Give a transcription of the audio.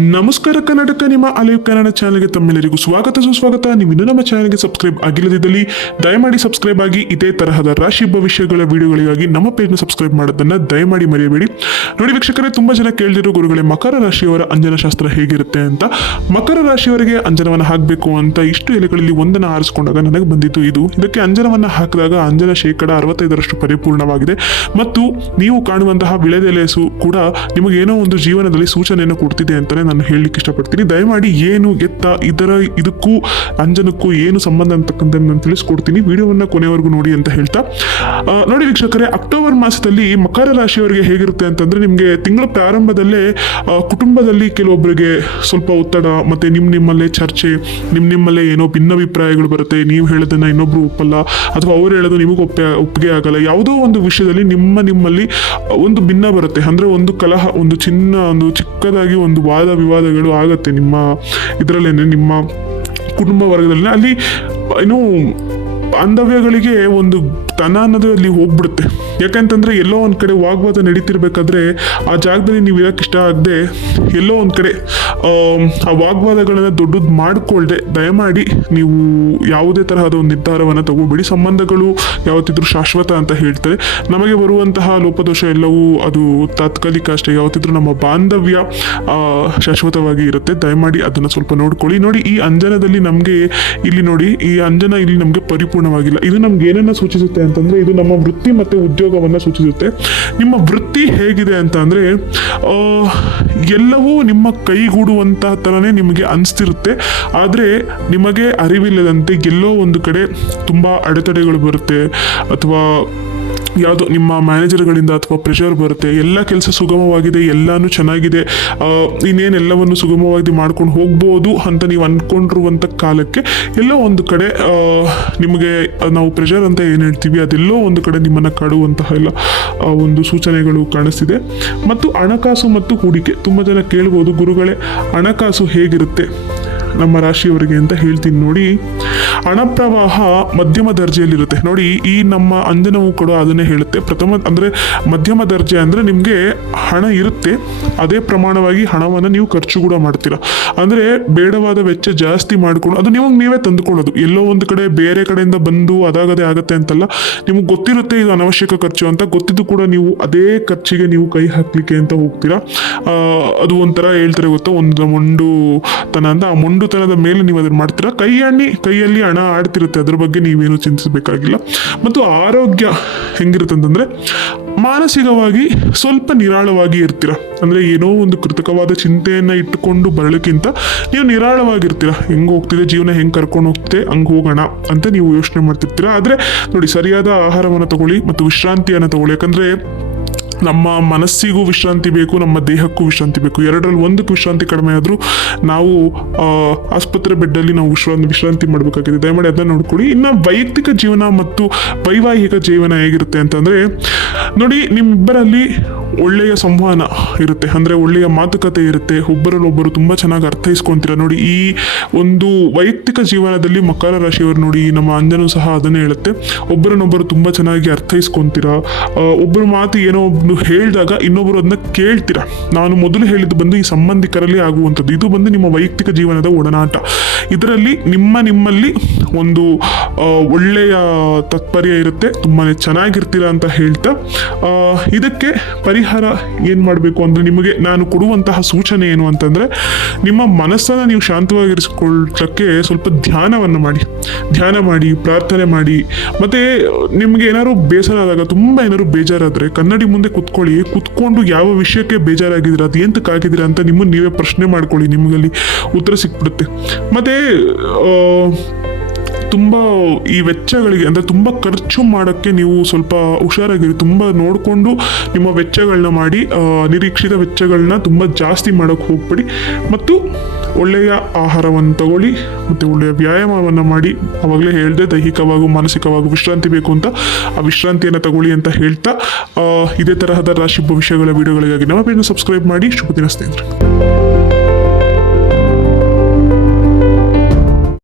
ನಮಸ್ಕಾರ ಕರ್ನಾಟಕ ನಿಮ್ಮ ಅಲೈವ್ ಕನ್ನಡ ಚಾನಲ್ಗೆ ತಮ್ಮೆಲ್ಲರಿಗೂ ಸ್ವಾಗತ. ಸುಸ್ವಾಗತ. ನೀವು ಇನ್ನೂ ನಮ್ಮ ಚಾನಲ್ಗೆ ಸಬ್ಸ್ಕ್ರೈಬ್ ಆಗಿಲ್ಲದಿದ್ದಲ್ಲಿ ದಯಮಾಡಿ ಸಬ್ಸ್ಕ್ರೈಬ್ ಆಗಿ ಇದೇ ತರಹದ ರಾಶಿ ಭವಿಷ್ಯಗಳ ವಿಡಿಯೋಗಳಿಗಾಗಿ ನಮ್ಮ ಪೇಜ್ನ ಸಬ್ಸ್ಕ್ರೈಬ್ ಮಾಡೋದನ್ನ ದಯಮಾಡಿ ಮರೆಯಬೇಡಿ. ನೋಡಿ ವೀಕ್ಷಕರೇ, ತುಂಬಾ ಜನ ಕೇಳಿದಿರೋ ಗುರುಗಳೇ, ಮಕರ ರಾಶಿಯವರ ಅಂಜನ ಶಾಸ್ತ್ರ ಹೇಗಿರುತ್ತೆ ಅಂತ. ಮಕರ ರಾಶಿಯವರಿಗೆ ಅಂಜನವನ್ನು ಹಾಕಬೇಕು ಅಂತ ಇಷ್ಟು ಎಲೆಗಳಲ್ಲಿ ಒಂದನ್ನು ಆರಿಸಿಕೊಂಡಾಗ ನನಗೆ ಬಂದಿತ್ತು ಇದು. ಇದಕ್ಕೆ ಅಂಜನವನ್ನು ಹಾಕಿದಾಗ ಅಂಜನ ಶೇಕಡ ಅರವತ್ತೈದರಷ್ಟು ಪರಿಪೂರ್ಣವಾಗಿದೆ. ಮತ್ತು ನೀವು ಕಾಣುವಂತಹ ವಿಳೆದೆಲೆಸು ಕೂಡ ನಿಮಗೇನೋ ಒಂದು ಜೀವನದಲ್ಲಿ ಸೂಚನೆಯನ್ನು ಕೊಡ್ತಿದೆ ಅಂತಲೇ ನಾನು ಹೇಳಲಿಕ್ಕೆ ಇಷ್ಟಪಡ್ತೀನಿ ದಯಮಾಡಿ ಏನು ಎತ್ತ ಇದರ ಇದಕ್ಕೂ ಅಂಜನಕ್ಕೂ ಏನು ಸಂಬಂಧ ಅಂತಕ್ಕಂಥ ನಾನು ತಿಳಿಸ್ಕೊಡ್ತೀನಿ. ವಿಡಿಯೋವನ್ನು ಕೊನೆವರೆಗೂ ನೋಡಿ ಅಂತ ಹೇಳ್ತಾ. ನೋಡಿ ವೀಕ್ಷಕರೇ, ಅಕ್ಟೋಬರ್ ಮಾಸದಲ್ಲಿ ಮಕರ ರಾಶಿಯವರಿಗೆ ಹೇಗಿರುತ್ತೆ ಅಂತಂದರೆ ನಿಮಗೆ ತಿಂಗಳ ಪ್ರಾರಂಭದಲ್ಲೇ ಕುಟುಂಬದಲ್ಲಿ ಕೆಲವೊಬ್ಬರಿಗೆ ಸ್ವಲ್ಪ ಒತ್ತಡ, ಮತ್ತೆ ನಿಮ್ಮ ನಿಮ್ಮಲ್ಲೇ ಚರ್ಚೆ ನಿಮ್ಮ ನಿಮ್ಮಲ್ಲೇ ಏನೋ ಭಿನ್ನಾಭಿಪ್ರಾಯಗಳು ಬರುತ್ತೆ, ನೀವು ಹೇಳೋದನ್ನ ಇನ್ನೊಬ್ರು ಒಪ್ಪಲ್ಲ, ಅಥವಾ ಅವ್ರು ಹೇಳೋದು ನಿಮಗೆ ಒಪ್ಪ, ಒಪ್ಪಿಗೆ ಆಗಲ್ಲ. ಯಾವುದೋ ಒಂದು ವಿಷಯದಲ್ಲಿ ನಿಮ್ಮ ನಿಮ್ಮಲ್ಲಿ ಒಂದು ಭಿನ್ನ ಬರುತ್ತೆ. ಅಂದ್ರೆ ಒಂದು ಕಲಹ, ಒಂದು ಚಿನ್ನ, ಒಂದು ಚಿಕ್ಕದಾಗಿ ಒಂದು ವಾದ ವಿವಾದಗಳು ಆಗುತ್ತೆ ನಿಮ್ಮ ಇದರಲ್ಲೇನೆ ನಿಮ್ಮ ಕುಟುಂಬ ವರ್ಗದಲ್ಲಿ ಅಲ್ಲಿ ಏನು ಬಾಂಧವ್ಯಗಳಿಗೆ ಒಂದು ತನ ಅನ್ನೋದು ಅಲ್ಲಿ ಹೋಗ್ಬಿಡುತ್ತೆ. ಯಾಕಂತಂದ್ರೆ ಎಲ್ಲೋ ಒಂದು ಕಡೆ ವಾಗ್ವಾದ ನಡೀತಿರ್ಬೇಕಾದ್ರೆ ಆ ಜಾಗದಲ್ಲಿ ನೀವು ಇರಕ್ಕೆ ಇಷ್ಟ ಆಗದೆ ಎಲ್ಲೋ ಒಂದ್ ಕಡೆ ಆ ವಾಗ್ವಾದಗಳನ್ನು ದೊಡ್ಡದು ಮಾಡಿಕೊಳ್ಳದೆ ದಯಮಾಡಿ ನೀವು ಯಾವುದೇ ತರಹದ ಒಂದು ನಿರ್ಧಾರವನ್ನು ತಗೋಬೇಡಿ. ಸಂಬಂಧಗಳು ಯಾವತ್ತಿದ್ರೂ ಶಾಶ್ವತ ಅಂತ ಹೇಳ್ತಾರೆ. ನಮಗೆ ಬರುವಂತಹ ಲೋಪದೋಷ ಎಲ್ಲವೂ ಅದು ತಾತ್ಕಾಲಿಕ ಅಷ್ಟೇ. ಯಾವತ್ತಿದ್ರೂ ನಮ್ಮ ಬಾಂಧವ್ಯ ಶಾಶ್ವತವಾಗಿ ಇರುತ್ತೆ. ದಯಮಾಡಿ ಅದನ್ನು ಸ್ವಲ್ಪ ನೋಡ್ಕೊಳ್ಳಿ. ನೋಡಿ, ಈ ಅಂಜನದಲ್ಲಿ ನಮಗೆ ಇಲ್ಲಿ ನೋಡಿ, ಈ ಅಂಜನ ಇಲ್ಲಿ ನಮಗೆ ಪರಿಪೂರ್ಣವಾಗಿಲ್ಲ. ಇದು ನಮ್ಗೆ ಏನನ್ನ ಸೂಚಿಸುತ್ತೆ ಅಂತಂದ್ರೆ ಇದು ನಮ್ಮ ವೃತ್ತಿ ಮತ್ತು ಉದ್ಯೋಗವನ್ನು ಸೂಚಿಸುತ್ತೆ. ನಿಮ್ಮ ವೃತ್ತಿ ಹೇಗಿದೆ ಅಂತ ಅಂದರೆ ಎಲ್ಲವೂ ನಿಮ್ಮ ಕೈಗೂಡುವಂತಹ ಥರನೇ ನಿಮಗೆ ಅನಿಸ್ತಿರುತ್ತೆ. ಆದರೆ ನಿಮಗೆ ಅರಿವಿಲ್ಲದಂತೆ ಎಲ್ಲೋ ಒಂದು ಕಡೆ ತುಂಬ ಅಡೆತಡೆಗಳು ಬರುತ್ತೆ. ಅಥವಾ ಯಾವುದೋ ನಿಮ್ಮ ಮ್ಯಾನೇಜರ್ಗಳಿಂದ ಅಥವಾ ಪ್ರೆಷರ್ ಬರುತ್ತೆ, ಎಲ್ಲ ಕೆಲಸ ಸುಗಮವಾಗಿದೆ, ಎಲ್ಲಾನು ಚೆನ್ನಾಗಿದೆ ಇನ್ನೇನೆಲ್ಲವನ್ನು ಸುಗಮವಾಗಿ ಮಾಡ್ಕೊಂಡು ಹೋಗ್ಬೋದು ಅಂತ ನೀವು ಅಂದ್ಕೊಂಡಿರುವಂಥ ಕಾಲಕ್ಕೆ ಎಲ್ಲೋ ಒಂದು ಕಡೆ ನಿಮಗೆ ನಾವು ಪ್ರೆಷರ್ ಅಂತ ಏನು ಹೇಳ್ತೀವಿ, ಅದೆಲ್ಲೋ ಒಂದು ಕಡೆ ನಿಮ್ಮನ್ನು ಕಾಡುವಂತಹ ಎಲ್ಲ ಒಂದು ಸೂಚನೆಗಳು ಕಾಣಿಸ್ತಿದೆ. ಮತ್ತು ಹಣಕಾಸು ಮತ್ತು ಹೂಡಿಕೆ, ತುಂಬ ಜನ ಕೇಳ್ಬೋದು, ಗುರುಗಳೇ, ಹಣಕಾಸು ಹೇಗಿರುತ್ತೆ? ನಮ್ಮ ರಾಶಿಯವರಿಗೆ ಅಂತ ಹೇಳ್ತೀನಿ ನೋಡಿ. ಹಣ ಪ್ರವಾಹ ಮಧ್ಯಮ ದರ್ಜೆಯಲ್ಲಿರುತ್ತೆ. ನೋಡಿ, ಈ ನಮ್ಮ ಅಂಜನವು ಕೂಡ ಅದನ್ನೇ ಹೇಳುತ್ತೆ. ಪ್ರಥಮ ಅಂದರೆ ಮಧ್ಯಮ ದರ್ಜೆ ಅಂದರೆ ನಿಮಗೆ ಹಣ ಇರುತ್ತೆ. ಅದೇ ಪ್ರಮಾಣವಾಗಿ ಹಣವನ್ನು ನೀವು ಖರ್ಚು ಕೂಡ ಮಾಡ್ತೀರಾ. ಅಂದರೆ ಬೇಡವಾದ ವೆಚ್ಚ ಜಾಸ್ತಿ ಮಾಡಿಕೊಂಡು ಅದು ನಿಮಗೆ ನೀವೇ ತಂದುಕೊಳ್ಳೋದು. ಎಲ್ಲೋ ಒಂದು ಕಡೆ ಬೇರೆ ಕಡೆಯಿಂದ ಬಂದು ಅದಾಗದೇ ಆಗುತ್ತೆ ಅಂತಲ್ಲ, ನಿಮಗೆ ಗೊತ್ತಿರುತ್ತೆ ಇದು ಅನವಶ್ಯಕ ಖರ್ಚು ಅಂತ. ಗೊತ್ತಿದ್ದು ಕೂಡ ನೀವು ಅದೇ ಖರ್ಚಿಗೆ ನೀವು ಕೈ ಹಾಕಲಿಕ್ಕೆ ಅಂತ ಹೋಗ್ತೀರಾ. ಅದು ಒಂಥರ ಹೇಳ್ತಾರೆ ಗೊತ್ತಾ? ಒಂದು ಮೊಂಡುತನ ಅಂತ. ಆ ಮೊಂಡುತನದ ಮೇಲೆ ನೀವು ಅದನ್ನು ಮಾಡ್ತೀರಾ. ಕೈ ಎಣ್ಣಿ, ಕೈಯಲ್ಲಿ ಹಣ ಆಡ್ತಿರುತ್ತೆ. ಅದ್ರ ಬಗ್ಗೆ ನೀವೇನು ಚಿಂತಿಸಬೇಕಾಗಿಲ್ಲ. ಮತ್ತು ಆರೋಗ್ಯ ಹೆಂಗಿರುತ್ತೆ ಅಂತಂದ್ರೆ ಮಾನಸಿಕವಾಗಿ ಸ್ವಲ್ಪ ನಿರಾಳವಾಗಿ ಇರ್ತೀರ. ಅಂದ್ರೆ ಏನೋ ಒಂದು ಕೃತಕವಾದ ಚಿಂತೆಯನ್ನ ಇಟ್ಟುಕೊಂಡು ಬರಲಿಕ್ಕಿಂತ ನೀವು ನಿರಾಳವಾಗಿರ್ತೀರ. ಹೆಂಗ್ ಹೋಗ್ತಿದೆ, ಜೀವನ ಹೆಂಗ್ ಕರ್ಕೊಂಡು ಹೋಗ್ತಿದೆ, ಹಂಗೆ ಹೋಗೋಣ ಅಂತ ನೀವು ಯೋಚನೆ ಮಾಡ್ತಿರ್ತೀರ. ಆದ್ರೆ ನೋಡಿ, ಸರಿಯಾದ ಆಹಾರವನ್ನು ತಗೊಳ್ಳಿ ಮತ್ತು ವಿಶ್ರಾಂತಿಯನ್ನು ತಗೊಳ್ಳಿ. ಯಾಕಂದ್ರೆ ನಮ್ಮ ಮನಸ್ಸಿಗೂ ವಿಶ್ರಾಂತಿ ಬೇಕು, ನಮ್ಮ ದೇಹಕ್ಕೂ ವಿಶ್ರಾಂತಿ ಬೇಕು. ಎರಡರಲ್ಲಿ ಒಂದಕ್ಕೆ ವಿಶ್ರಾಂತಿ ಕಡಿಮೆ ಆದರೂ ನಾವು ಆಸ್ಪತ್ರೆ ಬೆಡ್ಡಲ್ಲಿ ನಾವು ವಿಶ್ರಾಂತಿ ವಿಶ್ರಾಂತಿ ಮಾಡಬೇಕಾಗಿದೆ. ದಯಮಾಡಿ ಅದನ್ನು ನೋಡ್ಕೊಳ್ಳಿ. ಇನ್ನು ವೈಯಕ್ತಿಕ ಜೀವನ ಮತ್ತು ವೈವಾಹಿಕ ಜೀವನ ಹೇಗಿರುತ್ತೆ ಅಂತಂದರೆ, ನೋಡಿ, ನಿಮ್ಮಿಬ್ಬರಲ್ಲಿ ಒಳ್ಳೆಯ ಸಂವಹನ ಇರುತ್ತೆ. ಅಂದರೆ ಒಳ್ಳೆಯ ಮಾತುಕತೆ ಇರುತ್ತೆ. ಒಬ್ಬರಲ್ಲೊಬ್ಬರು ತುಂಬ ಚೆನ್ನಾಗಿ ಅರ್ಥೈಸ್ಕೊಂತೀರ ನೋಡಿ, ಈ ಒಂದು ವೈಯಕ್ತಿಕ ಜೀವನದಲ್ಲಿ ಮಕರ ರಾಶಿಯವರು ನೋಡಿ, ನಮ್ಮ ಅಂಜನೂ ಸಹ ಅದನ್ನೇ ಹೇಳುತ್ತೆ. ಒಬ್ಬರನ್ನೊಬ್ಬರು ತುಂಬ ಚೆನ್ನಾಗಿ ಅರ್ಥೈಸ್ಕೊತೀರ ಒಬ್ಬರ ಮಾತು ಏನೋ ಒಬ್ನು ಹೇಳಿದಾಗ ಇನ್ನೊಬ್ಬರು ಅದನ್ನ ಕೇಳ್ತೀರಾ? ನಾನು ಮೊದಲು ಹೇಳಿದ್ದು ಬಂದು ಈ ಸಂಬಂಧಿಕರಲ್ಲಿ ಆಗುವಂಥದ್ದು. ಇದು ಬಂದು ನಿಮ್ಮ ವೈಯಕ್ತಿಕ ಜೀವನದ ಒಡನಾಟ. ಇದರಲ್ಲಿ ನಿಮ್ಮ ನಿಮ್ಮಲ್ಲಿ ಒಂದು ಒಳ್ಳೆಯ ತಾತ್ಪರ್ಯ ಇರುತ್ತೆ ತುಂಬಾ ಚೆನ್ನಾಗಿರ್ತೀರಾ ಅಂತ ಹೇಳ್ತಾ ಇದಕ್ಕೆ ಪರಿಹಾರ ಏನು ಮಾಡಬೇಕು ಅಂದರೆ ನಿಮಗೆ ನಾನು ಕೊಡುವಂತಹ ಸೂಚನೆ ಏನು ಅಂತಂದರೆ, ನಿಮ್ಮ ಮನಸ್ಸನ್ನು ನೀವು ಶಾಂತವಾಗಿರಿಸಿಕೊಳ್ಳಕ್ಕೆ ಸ್ವಲ್ಪ ಧ್ಯಾನವನ್ನು ಮಾಡಿ. ಧ್ಯಾನ ಮಾಡಿ, ಪ್ರಾರ್ಥನೆ ಮಾಡಿ. ಮತ್ತು ನಿಮಗೆ ಏನಾದ್ರು ಬೇಸರ ಆದಾಗ ತುಂಬ ಏನಾದ್ರು ಬೇಜಾರಾದರೆ ಕನ್ನಡಿ ಮುಂದೆ ಕುತ್ಕೊಳ್ಳಿ, ಕುತ್ಕೊಂಡು ಯಾವ ವಿಷಯಕ್ಕೆ ಬೇಜಾರಾಗಿದ್ದೀರಾ, ಅದು ಎಂತಕ್ಕಾಗಿದ್ದೀರಾ ಅಂತ ನಿಮ್ಮನ್ನು ನೀವೇ ಪ್ರಶ್ನೆ ಮಾಡ್ಕೊಳ್ಳಿ, ನಿಮಗಲ್ಲಿ ಉತ್ತರ ಸಿಕ್ಬಿಡುತ್ತೆ. ಮತ್ತು ತುಂಬ ಈ ವೆಚ್ಚಗಳಿಗೆ ಅಂದರೆ ತುಂಬ ಖರ್ಚು ಮಾಡೋಕ್ಕೆ ನೀವು ಸ್ವಲ್ಪ ಹುಷಾರಾಗಿರಿ. ತುಂಬ ನೋಡಿಕೊಂಡು ನಿಮ್ಮ ವೆಚ್ಚಗಳನ್ನ ಮಾಡಿ ನಿರೀಕ್ಷಿತ ವೆಚ್ಚಗಳನ್ನ ತುಂಬ ಜಾಸ್ತಿ ಮಾಡೋಕ್ಕೆ ಹೋಗ್ಬಿಡಿ. ಮತ್ತು ಒಳ್ಳೆಯ ಆಹಾರವನ್ನು ತಗೊಳ್ಳಿ, ಮತ್ತು ಒಳ್ಳೆಯ ವ್ಯಾಯಾಮವನ್ನು ಮಾಡಿ. ಅವಾಗಲೇ ಹೇಳಿದೆ, ದೈಹಿಕವಾಗೂ ಮಾನಸಿಕವಾಗೂ ವಿಶ್ರಾಂತಿ ಬೇಕು ಅಂತ. ಆ ವಿಶ್ರಾಂತಿಯನ್ನು ತಗೊಳ್ಳಿ ಅಂತ ಹೇಳ್ತಾ ಇದೇ ತರಹದ ರಾಶಿ ಭವಿಷ್ಯಗಳ ವಿಡಿಯೋಗಳಿಗಾಗಿ ನಮ್ಮ ಪೇಜ್ನ ಸಬ್ಸ್ಕ್ರೈಬ್ ಮಾಡಿ. ಶುಭ ದಿನ ಸ್ನೇಹಿತರೆ.